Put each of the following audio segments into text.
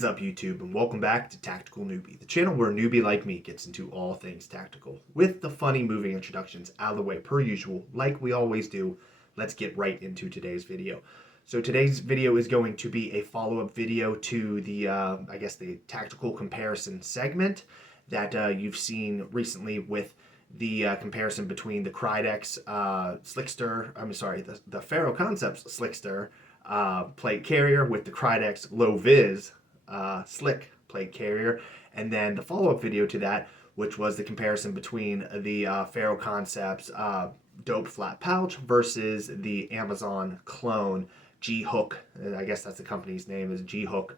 is up, YouTube, and welcome back to Tactical Newbie, the channel where a newbie like me gets into all things tactical. With the funny moving introductions out of the way per usual, like we always do, let's get right into today's video. So today's video is going to be a follow-up video to the, the tactical comparison segment that you've seen recently with the comparison between the Krydex the Ferro Concepts Slickster plate carrier with the Krydex low vis slick plate carrier, and then the follow-up video to that, which was the comparison between the Ferro Concepts dope flat pouch versus the Amazon clone G Hook. I guess that's the company's name, is G Hook.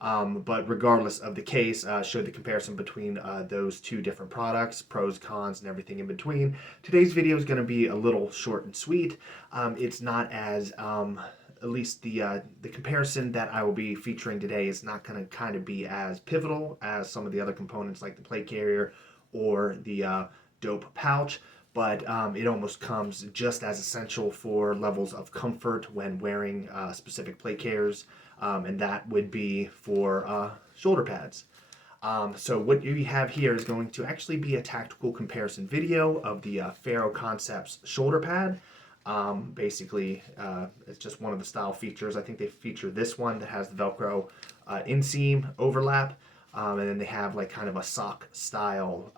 But regardless of the case, showed the comparison between those two different products, pros, cons, and everything in between. Today's video is going to be a little short and sweet. It's not as at least the comparison that I will be featuring today is not going to kind of be as pivotal as some of the other components like the plate carrier or the dope pouch, but it almost comes just as essential for levels of comfort when wearing specific plate carriers, and that would be for shoulder pads. So what you have here is going to actually be a tactical comparison video of the Ferro Concepts shoulder pad. It's just one of the style features. I think they feature this one that has the Velcro inseam overlap, and then they have like kind of a sock style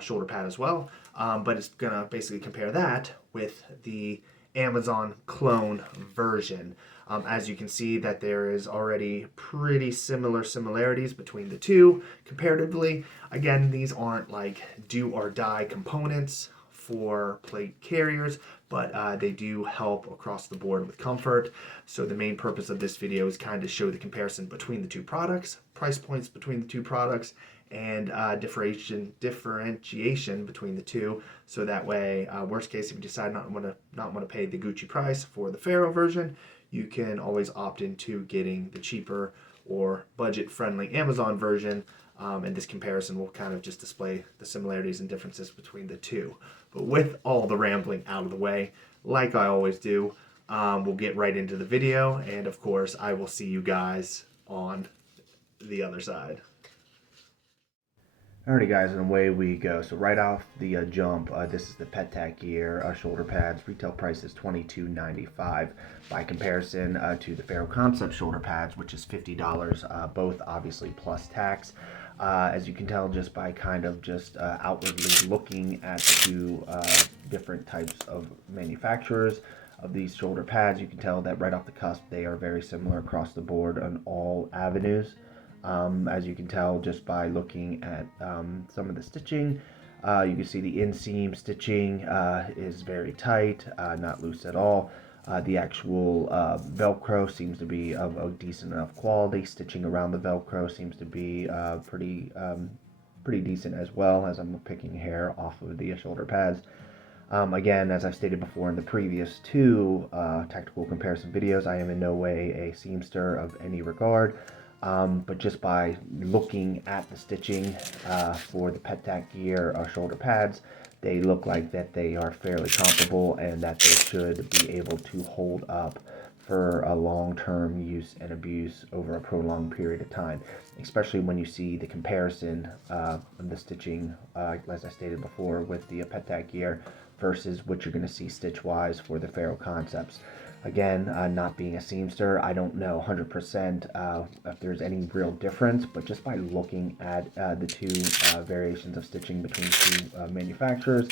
shoulder pad as well. But it's gonna basically compare that with the Amazon clone version. As you can see that there is already pretty similarities between the two comparatively. Again, these aren't like do or die components for plate carriers, but they do help across the board with comfort. So the main purpose of this video is kind of show the comparison between the two products, price points between the two products, and differentiation between the two. So that way, worst case, if you decide not want to pay the Gucci price for the Ferro version, you can always opt into getting the cheaper or budget-friendly Amazon version. And this comparison will kind of just display the similarities and differences between the two. But with all the rambling out of the way, like I always do, we'll get right into the video. And of course, I will see you guys on the other side. Alrighty guys, and away we go. So right off the jump, this is the PETAC gear shoulder pads. Retail price is $22.95. By comparison to the Ferro Concept shoulder pads, which is $50, both obviously plus tax. As you can tell just by kind of just outwardly looking at the two different types of manufacturers of these shoulder pads, you can tell that right off the cusp they are very similar across the board on all avenues. As you can tell just by looking at some of the stitching, you can see the inseam stitching is very tight, not loose at all. The actual Velcro seems to be of a decent enough quality. Stitching around the Velcro seems to be pretty decent as well, as I'm picking hair off of the shoulder pads. Again, as I've stated before in the previous two tactical comparison videos, I am in no way a seamster of any regard. But just by looking at the stitching for the PETAC gear shoulder pads, they look like that they are fairly comparable and that they should be able to hold up for a long-term use and abuse over a prolonged period of time, especially when you see the comparison of the stitching, as I stated before, with the PETAC gear versus what you're going to see stitch-wise for the Ferro Concepts. Again, not being a seamster, I don't know 100% if there's any real difference, but just by looking at the two variations of stitching between two manufacturers,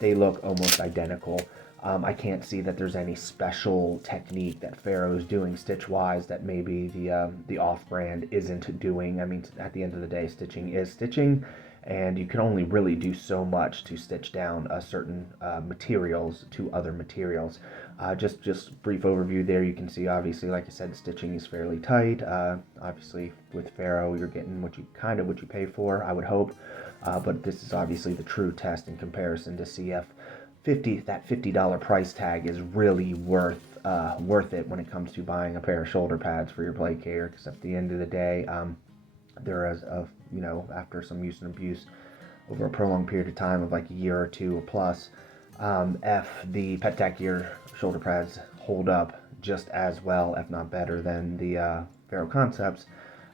they look almost identical. I can't see that there's any special technique that Ferro is doing stitch-wise that maybe the off-brand isn't doing. I mean, at the end of the day, stitching is stitching, and you can only really do so much to stitch down certain materials to other materials. Just brief overview there. You can see, obviously, like I said, stitching is fairly tight. Obviously, with Ferro, you're getting what you pay for, I would hope. But this is obviously the true test in comparison to see if that $50 price tag is really worth it when it comes to buying a pair of shoulder pads for your plate carrier. Because at the end of the day, there is after some use and abuse over a prolonged period of time of like a year or two or plus, if the PETAC gear shoulder pads hold up just as well, if not better, than the Ferro Concepts,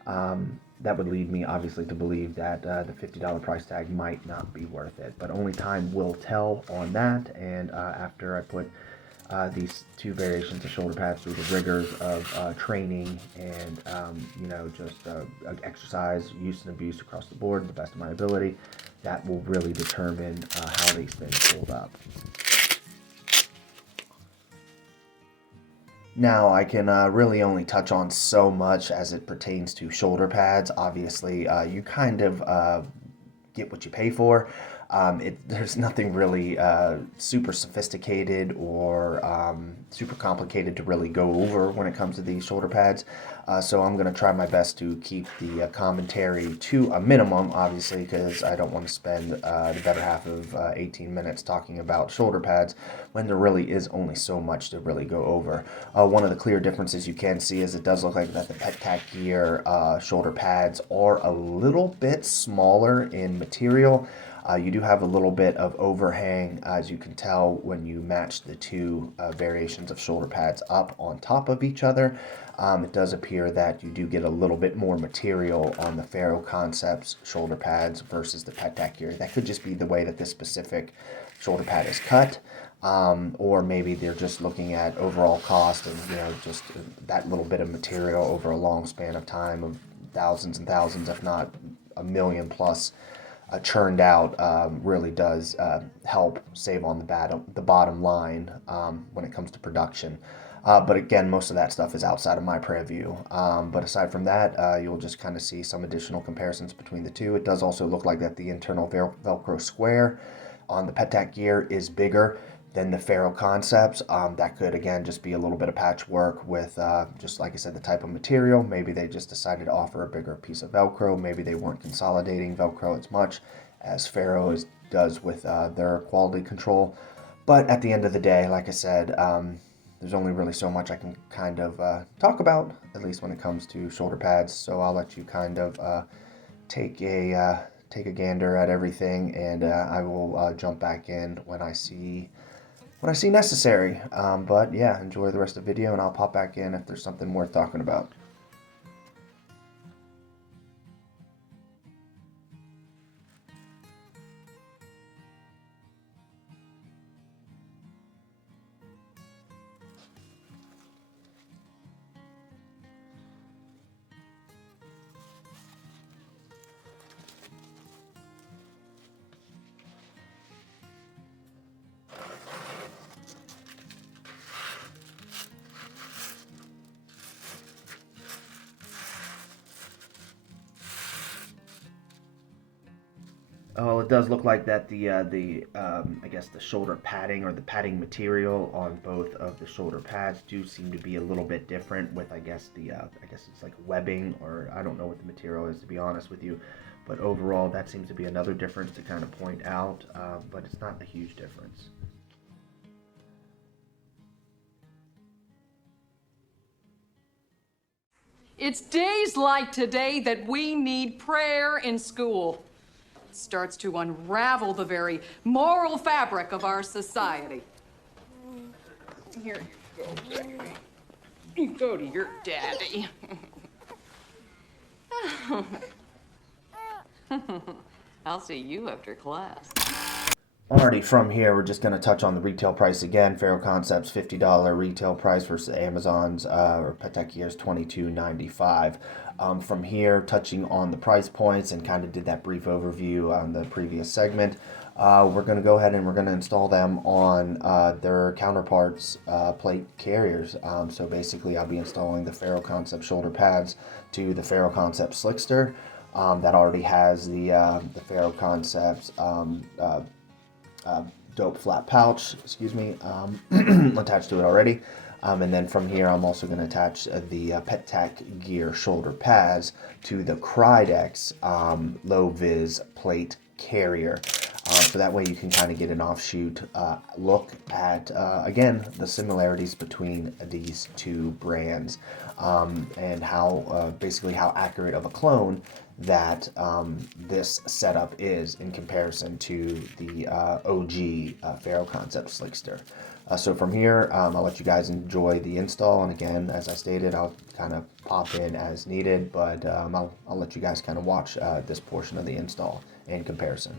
that would lead me obviously to believe that the $50 price tag might not be worth it, but only time will tell on that. And after I put these two variations of shoulder pads through the rigors of training and just exercise, use and abuse across the board to the best of my ability, that will really determine how these things hold up. Now, I can really only touch on so much as it pertains to shoulder pads. Obviously, you kind of get what you pay for. There's nothing really super sophisticated or super complicated to really go over when it comes to these shoulder pads. So I'm going to try my best to keep the commentary to a minimum, obviously, because I don't want to spend the better half of 18 minutes talking about shoulder pads when there really is only so much to really go over. One of the clear differences you can see is it does look like that the PETAC gear shoulder pads are a little bit smaller in material. You do have a little bit of overhang, as you can tell when you match the two variations of shoulder pads up on top of each other. It does appear that you do get a little bit more material on the Ferro Concepts shoulder pads versus the PETAC gear. That could just be the way that this specific shoulder pad is cut, or maybe they're just looking at overall cost and just that little bit of material over a long span of time of thousands and thousands, if not a million plus. Churned out really does help save on the bottom line when it comes to production. But again, most of that stuff is outside of my purview. But aside from that, you'll just kind of see some additional comparisons between the two. It does also look like that the internal Velcro square on the PETAC gear is bigger than the Ferro Concepts. That could, again, just be a little bit of patchwork with, just like I said, the type of material. Maybe they just decided to offer a bigger piece of Velcro. Maybe they weren't consolidating Velcro as much as Ferro does with their quality control. But at the end of the day, like I said, there's only really so much I can kind of talk about, at least when it comes to shoulder pads. So I'll let you kind of take a gander at everything, and I will jump back in when I see necessary. But yeah, enjoy the rest of the video, and I'll pop back in if there's something worth talking about. Well, it does look like that I guess the shoulder padding or the padding material on both of the shoulder pads do seem to be a little bit different with I guess it's like webbing, or I don't know what the material is, to be honest with you, but overall that seems to be another difference to kind of point out, but it's not a huge difference. It's days like today that we need prayer in school. It starts to unravel the very moral fabric of our society. Here you go, baby. You go to your daddy. I'll see you after class. Alrighty, from here, we're just going to touch on the retail price again. Ferro Concepts $50 retail price versus Amazon's or PETAC gear's $22.95. From here, touching on the price points and kind of did that brief overview on the previous segment. We're going to go ahead and we're going to install them on their counterparts plate carriers. So basically, I'll be installing the Ferro Concept shoulder pads to the Ferro Concept Slickster. That already has the Ferro Concepts dope flat pouch, attached to it already. And then from here, I'm also going to attach the PETAC gear shoulder pads to the Krydex low vis plate carrier. So that way you can kind of get an offshoot look at, again, the similarities between these two brands, and how basically how accurate of a clone that this setup is in comparison to the OG Ferro Concept Slickster. So from here, I'll let you guys enjoy the install, and again, as I stated, I'll kind of pop in as needed, but I'll let you guys kind of watch this portion of the install in comparison.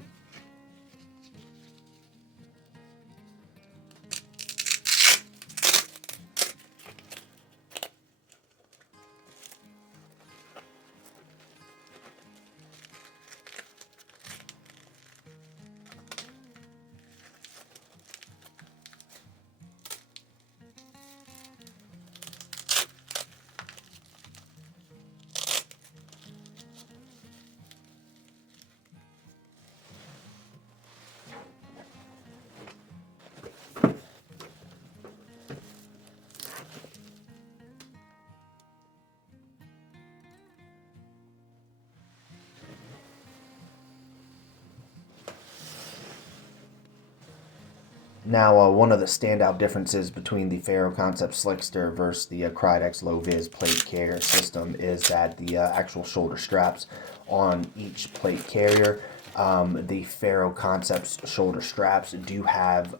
Now, one of the standout differences between the Ferro Concept Slickster versus the Krydex Low Vis Plate Carrier system is that the actual shoulder straps on each plate carrier, the Ferro Concept's shoulder straps do have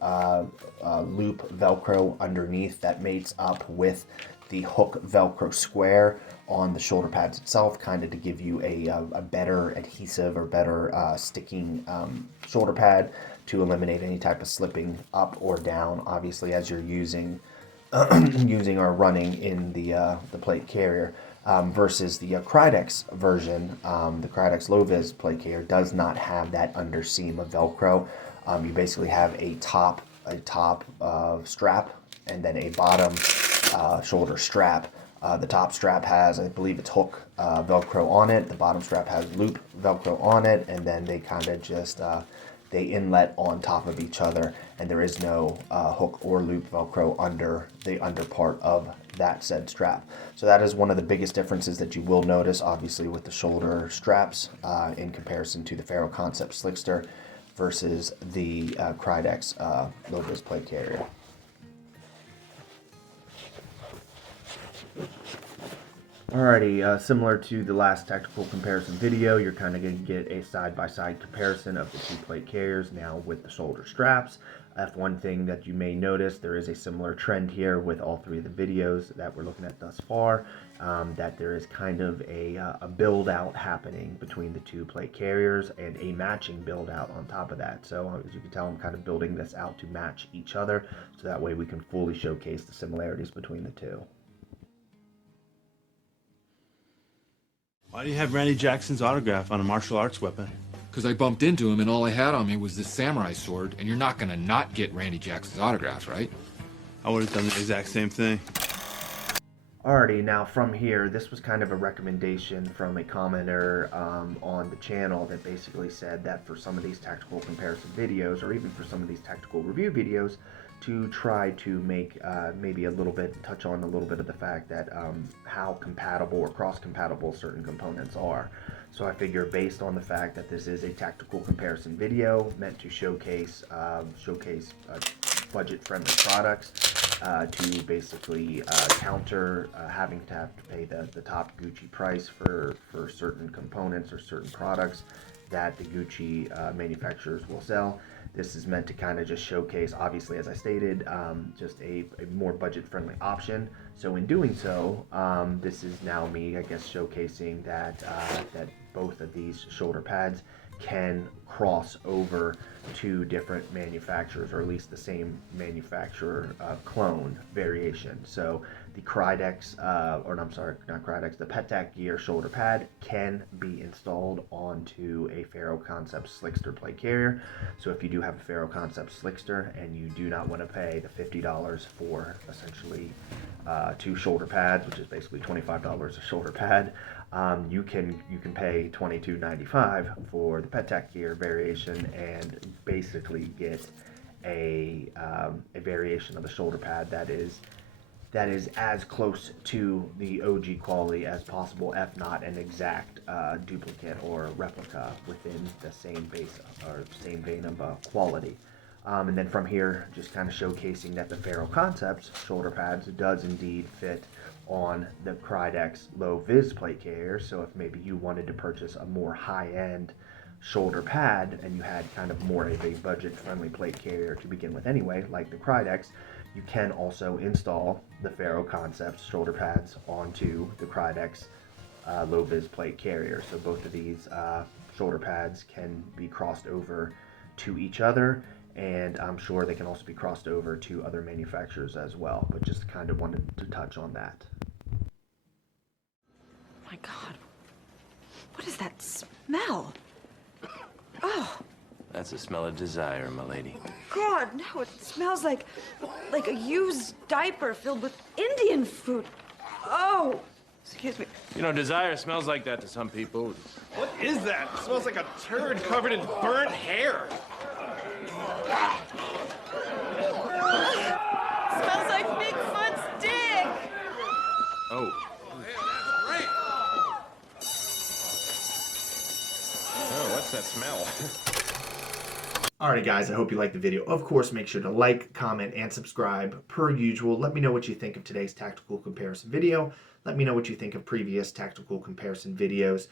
loop Velcro underneath that mates up with the hook Velcro square on the shoulder pads itself, kind of to give you a better adhesive or better sticking shoulder pad to eliminate any type of slipping up or down, obviously, as you're using using or running in the plate carrier. Versus the Krydex version, the Krydex Low Vis Plate Carrier does not have that underseam of Velcro. You basically have a top strap and then a bottom shoulder strap. The top strap has, I believe it's hook Velcro on it. The bottom strap has loop Velcro on it, and then they kind of just they inlet on top of each other, and there is no hook or loop Velcro under the under part of that said strap. So that is one of the biggest differences that you will notice, obviously, with the shoulder straps in comparison to the Ferro Concept Slickster versus the Krydex Low Vis Plate Carrier. Alrighty, similar to the last tactical comparison video, you're kind of going to get a side-by-side comparison of the two plate carriers now with the shoulder straps. One thing that you may notice, there is a similar trend here with all three of the videos that we're looking at thus far, that there is kind of a build-out happening between the two plate carriers and a matching build-out on top of that. So as you can tell, I'm kind of building this out to match each other, so that way we can fully showcase the similarities between the two. Why do you have Randy Jackson's autograph on a martial arts weapon? Because I bumped into him and all I had on me was this samurai sword, and you're not gonna not get Randy Jackson's autograph, right? I would have done the exact same thing. Alrighty, now from here, this was kind of a recommendation from a commenter on the channel that basically said that for some of these tactical comparison videos, or even for some of these tactical review videos, to try to make maybe touch on a little bit of the fact that how compatible or cross-compatible certain components are. So I figure, based on the fact that this is a tactical comparison video meant to showcase budget-friendly products, to basically counter having to have to pay the top Gucci price for certain components or certain products that the Gucci manufacturers will sell. This is meant to kind of just showcase, obviously, as I stated, just a more budget-friendly option. So in doing so, this is now me, I guess, showcasing that that both of these shoulder pads can cross over to different manufacturers, or at least the same manufacturer clone variation. So the Krydex, the PETAC gear shoulder pad can be installed onto a Ferro Concept Slickster plate carrier. So if you do have a Ferro Concept Slickster and you do not want to pay the $50 for essentially two shoulder pads, which is basically $25 a shoulder pad, you can pay $22.95 for the PETAC gear variation and basically get a variation of the shoulder pad that is as close to the OG quality as possible, if not an exact duplicate or replica within the same base or same vein of quality. And then from here, just kind of showcasing that the Ferro Concepts shoulder pads does indeed fit on the Krydex low vis plate carrier. So if maybe you wanted to purchase a more high-end shoulder pad and you had kind of more of a budget-friendly plate carrier to begin with anyway, like the Krydex, you can also install the Ferro Concepts shoulder pads onto the Krydex low vis plate carrier. So both of these shoulder pads can be crossed over to each other, and I'm sure they can also be crossed over to other manufacturers as well, but just kind of wanted to touch on that. My God, what is that smell? Oh, That's the smell of desire, my lady. God, no, it smells like a used diaper filled with Indian food. Oh, excuse me. You know, desire smells like that to some people. What is that? It smells like a turd covered in burnt hair. Smells like Bigfoot's dick. Oh. Oh, what's that smell? Alrighty guys, I hope you liked the video. Of course, make sure to like, comment, and subscribe per usual. Let me know what you think of today's tactical comparison video. Let me know what you think of previous tactical comparison videos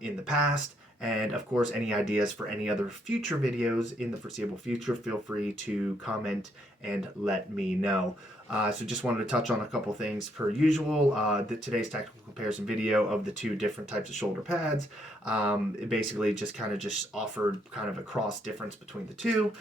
in the past. And of course, any ideas for any other future videos in the foreseeable future, feel free to comment and let me know. So just wanted to touch on a couple things per usual. Today's tactical comparison video of the two different types of shoulder pads. It basically just offered kind of a cross difference between the two,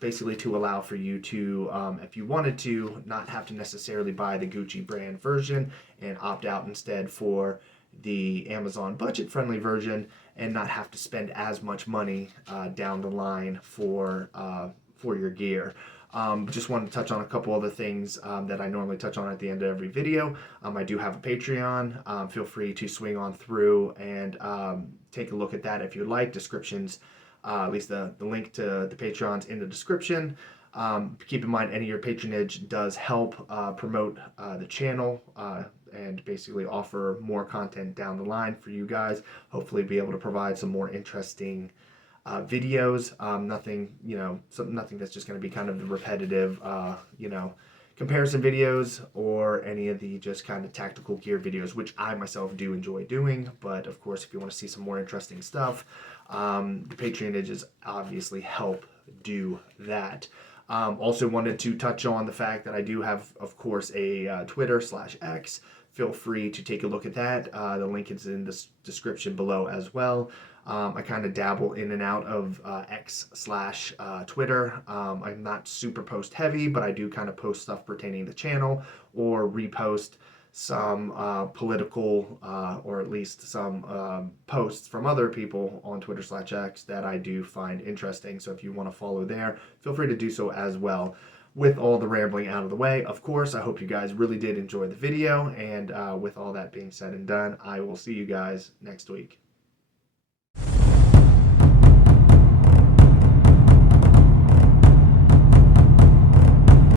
basically to allow for you to, if you wanted to, not have to necessarily buy the Gucci brand version and opt out instead for the Amazon budget-friendly version and not have to spend as much money down the line for your gear. Just wanted to touch on a couple other things that I normally touch on at the end of every video. I do have a Patreon. Feel free to swing on through and take a look at that if you'd like. Descriptions, at least the link to the Patreon's in the description. Keep in mind, any of your patronage does help promote the channel and basically offer more content down the line for you guys. Hopefully be able to provide some more interesting videos. Nothing that's just going to be kind of the repetitive, comparison videos or any of the just kind of tactical gear videos, which I myself do enjoy doing. But of course, if you want to see some more interesting stuff, the patronages obviously help do that. Also wanted to touch on the fact that I do have, of course, a Twitter/X. Feel free to take a look at that. The link is in the description below as well. I kind of dabble in and out of X/Twitter. I'm not super post heavy, but I do kind of post stuff pertaining to the channel or repost some political or at least some posts from other people on Twitter/X that I do find interesting. So if you want to follow there, feel free to do so as well. With all the rambling out of the way, of course, I hope you guys really did enjoy the video. And with all that being said and done, I will see you guys next week.